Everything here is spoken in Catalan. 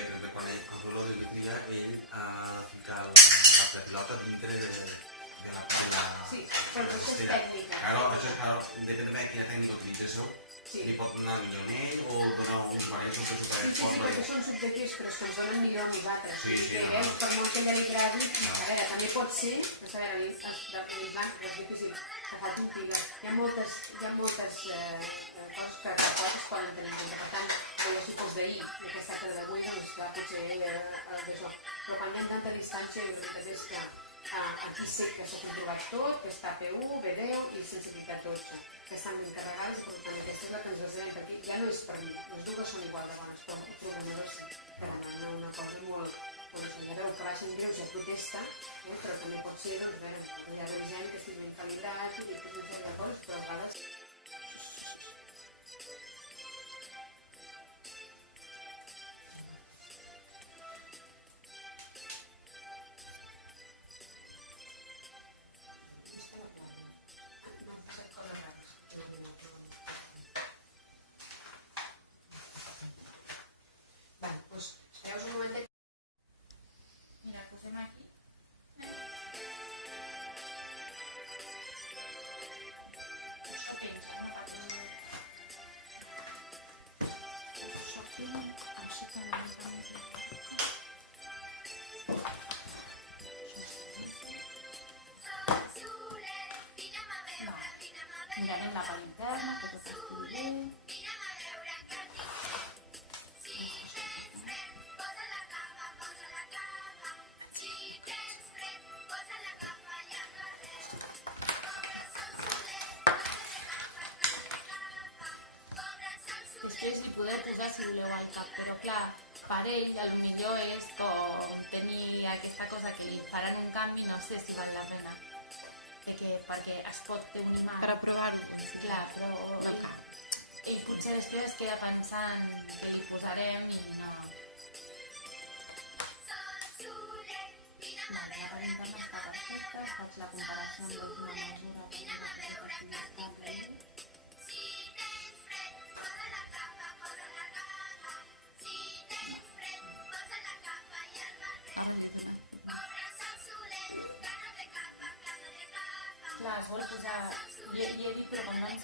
perquè per exemple, quan el Rolo de Miglia, ell fica la pilota dintre de la... Sí, però això és tècnica. Claro, això és, depèn de quina tècnica utilitzeu, li pot donar millor a ell o donar un parell o que superés Sí, perquè són subjectius, però és que ens donen millor a nosaltres. Per molt que ella li agradi, a veure, també pot ser, a veure, l'Islam és difícil, que fa dúpigues. Hi ha moltes coses que es poden tenir en compte. Per tant, si fos d'ahir, aquesta que d'avui, doncs clar, potser d'això. Però quan hi ha tanta distància, la veritat és que aquí sé que s'ha comprovat tot, que està P1, B10 i sensibilitat 12, que estan ben carregades i per tant aquesta és la que ens reservem, perquè ja no és per mi, les dues són igual de bones, però el programador sí, però una cosa molt... Doncs ja veu que baixen greus ja protesta, però també pot ser, doncs, a veure, ja revisem que estigui ben calibrat i que no fem de coses, però a vegades... Mirarem la part interna, que tot estigui bé. Després li podeu posar si voleu al cap, però clar, per ell potser és com tenir aquesta cosa que li faran un canvi, no sé si val la pena. Perquè es pot té un imant. Per aprovar-ho. Clar, però ell potser després es queda pensant que li posarem i no. La part interna està perfecta, faig la comparació amb l'última mesura per veure que tot estigui estable. Clar, es vol posar... Li he dit, però com no em